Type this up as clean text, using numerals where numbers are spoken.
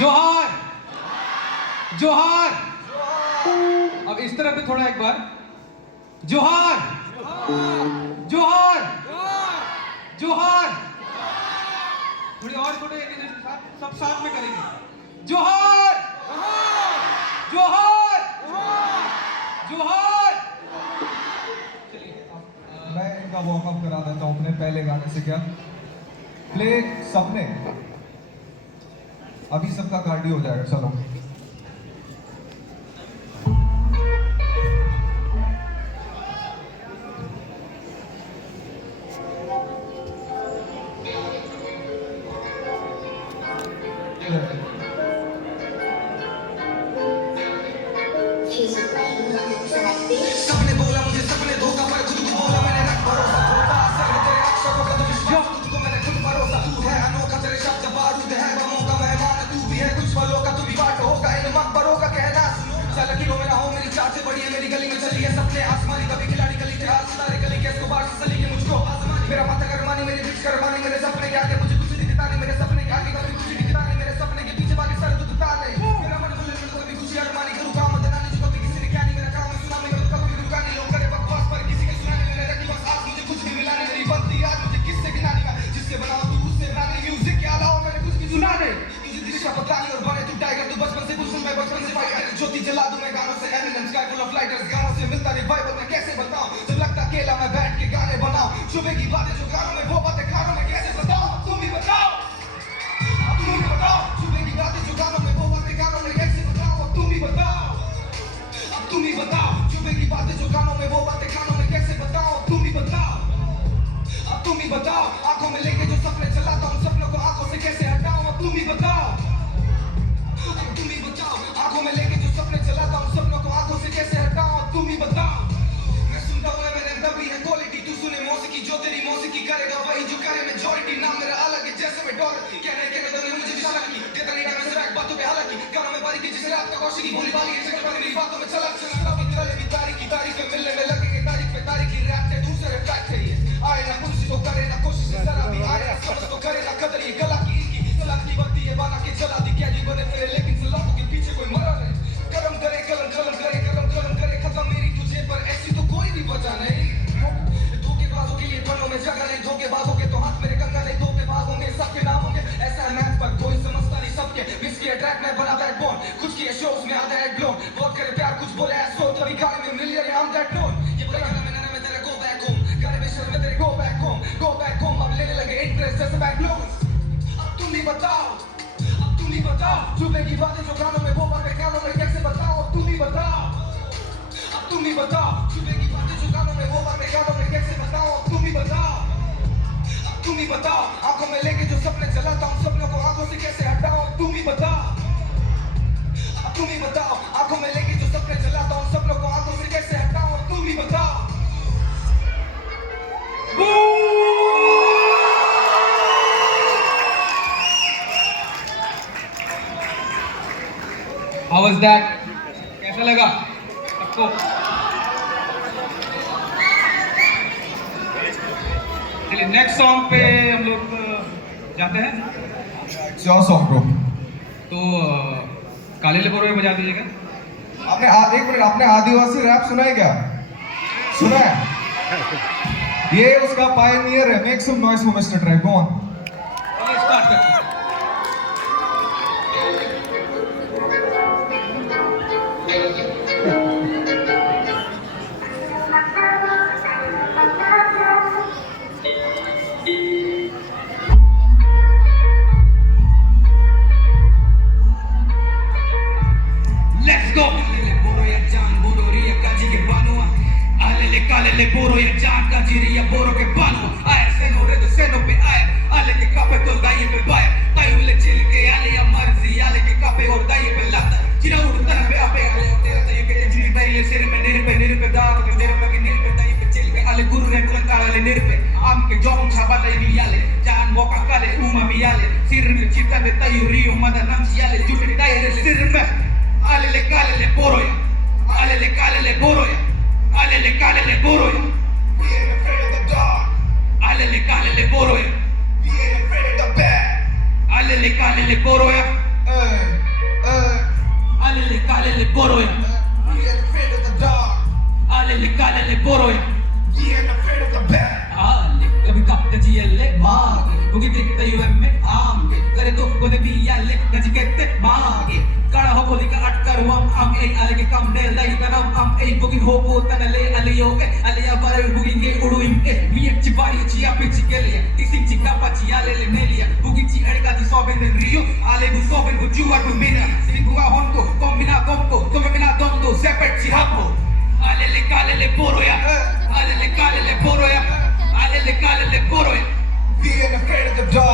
जोहार जोहार। अब इस तरफ भी थोड़ा एक बार जोहार जोहार जोहार। थोड़ी और छोटे सब साथ में करेंगे। जोहार जोहार जोहार। मैं इनका वार्म अप करा देता हूँ अपने पहले गाने से। क्या प्ले सपने, अभी सबका कार्डियो हो जाएगा। चलो सपने बोला मुझे सपने धोखा पर खुद को बोला मैंने रख भरोसा असर है तेरे अक्षरों का तो विश्वास तुझको मैंने खुद भरोसा तू है अनोखा तेरे शब्द बारूद है गमों का मेहमान तू भी है कुछ पलों का तू भी बाट होगा इन मकबरों का कहना चल किलो में ना हो मेरी चाहते बड़ी है मेरी गली में चली है सपने आसमानी कभी खिलाड़ी गली थे आज सारे गली के इसको बात सली के मुझको आसमानी मेरा माथा करमानी मेरी बीच करमानी मेरे सपने के आगे मुझे कुछ दिखता नहीं मेरे सपने के आगे कभी कुछ दिखता नहीं मेरे सपने के पीछे बाकी सर दुखता नहीं मेरा मन खुले में कभी खुशी अरमानी करूँ काम दनानी जो कभी किसी ने क्या नहीं मेरा काम सुना मैं कभी रुका नहीं लोग करे बकवास पर किसी के सुनाने मैंने रखी बस आज मुझे कुछ भी मिला नहीं मेरी बनती आज मुझे किससे गिनानी का जिससे बनाओ तू उससे बनानी म्यूजिक के अलावा मैंने कुछ भी सुना नहीं तुझे दिशा पता नहीं और बने तू टाइगर तू बचपन से कुछ सुन मैं बचपन से फाइटर ज्योति जला दूं मैं गानों से Eminem sky full of lighters गानों से मिलता रिवाइवल मैं कैसे बताऊं जब लगता अकेला मैं बैठ के गाने बनाऊं सुबह की बातें जो गानों में वो बातें कानों में कैसे बताऊं तुम ही बताओ अब तुम ही बताओ सुबह की बातें जो गानों में वो बातें कानों में कैसे बताऊं अब तुम ही बताओ अब तुम ही बताओ सुबह की बातें जो गानों में वो बातें कानों में कैसे बताओ अब तुम ही बताओ अब तुम ही बताओ आंखों में लेके जो सपने चलाता हूं सपनों को आंखों से कैसे हटाऊं अब तुम ही बताओ अब तुम ही बताओ आंखों में लेके जो सपने चलाता हूं सपनों को आंखों से कैसे हटाऊं अब तुम ही बताओ मैं सुनता हूं मैंने दबी है क्वालिटी तू सुने मौसीकी जो तेरी मौसीकी करेगा वही जो करे मेजॉरिटी नाम मेरा अलग है जैसे मैं डॉलर कहने के बदले मुझे विशाल की देता नहीं मैं सिर्फ बातों पे हालांकि गानों में बारीकी जिसे रात का कौशिकी भोली भाली है शक्ल पर मेरी बातों में चला चला भी तेरे भी तारीख पे मिलने में लगेंगे तारीख पे तारीख की रैप है दूसरे फैक्ट है ये आए ना कुछ तो करे ना कोशिश जरा भी आए ना समझ तो करे ना कदर ये गला की इनकी गला की बत्ती है बाना के चला दी क्या जी बने फिरे लेकिन सलामों के पीछे कोई मरा नहीं कलम करे खत्म मेरी तुझे पर ऐसी तो कोई भी वजह नहीं धोखेबाजों के लिए पलों में जगह नहीं धोखेबाजों के तो हाथ मेरे कंगा नहीं धोखेबाज होंगे सबके नाम होंगे ऐसा है मैथ पर कोई समझता नहीं सबके मिस किए ट्रैक में बना बैकबोन कुछ किए शोज में आता है ब्लोन बहुत करे प्यार कुछ बोले ऐसो तभी गाने में मिलियन हम दैट नोन ये बड़ा गाना मैंने में तेरा गो बैक होम गाने में शर्म में तेरे गो बैक होम अब लेने लगे इंटरेस्ट जैसे बैक लोन अब तुम ही बताओ सुबह की बातें जो गानों में वो बातें कानों में कैसे बताओ अब तुम ही बताओ सुबह की बातें जो गानों में वो बातें कानों में कैसे बताओ अब तुम ही बताओ आंखों में लेके जो सपने चलाता हूँ सपनों को आंखों से कैसे हटाओ अब तुम ही बताओ आंखों में लेके जो सपने चलाता हूँ सपनों को आंखों से कैसे हटाओ अब तुम ही बताओ How was that? कैसा लगा सबको? चलिए नेक्स्ट सॉन्ग पे हम लोग जाते हैं। क्या सॉन्ग ब्रो? तो काले लेपोरो में बजा दीजिएगा। आपने एक मिनट, आपने आदिवासी रैप सुना है क्या? सुना है? ये उसका पायनियर है। Make some noise for mister Tribe. Go on. Start करते हैं। Let's go. Le poro ya jaan ka jiri ya boro ke banu ayer seno re do seno pe ayer ale ke kape to gaye pe bayer tayu le chil ke ale ya marzi ale ke kape or gaye pe lata china udu tan pe ape ale tera tayu ke jiri bai le sir me nir pe da ke nir pe tayu pe chil ke ale guru re kulan kala le nir pe am ke jom chaba le ni ale jaan boka kale uma mi ale sir me chita de tayu rio mada nam si ale jute tayu re sir me ale le kale le poro ya ale le kale le poro ya Alele kalele boroya. We ain't afraid of the dark. Alele kalele boroya. We ain't afraid of the bad. Alele kalele boroya. Hey. le boroya We ain't afraid of the dark. alele boroya We ain't afraid of the bad. ale कभी कब जियले मागे होगी दिखते युवे में आगे करे तो कोने भी याले नची कहते मागे काड़ा हो बोली का अटकर हम ए आले के कम दे लाई तनम ए बुगिंग हो को तनले अलियो ए अलिया बारे बुगिंग के उड़ू इम ए मियक चिपारी चिया पिच के लिए किसी चिका पची आले ले नेलिया बुगिंग ची अड़का ची सोबेन रियो आले बु सोबेन बु जुआ बु मिना सिंगुआ होंको कोम्बिना कोम्को कोम्बिना दोंदो सेपेट ची हापो आले ले बोरोया आले ले बoroya We ain't afraid of the dark.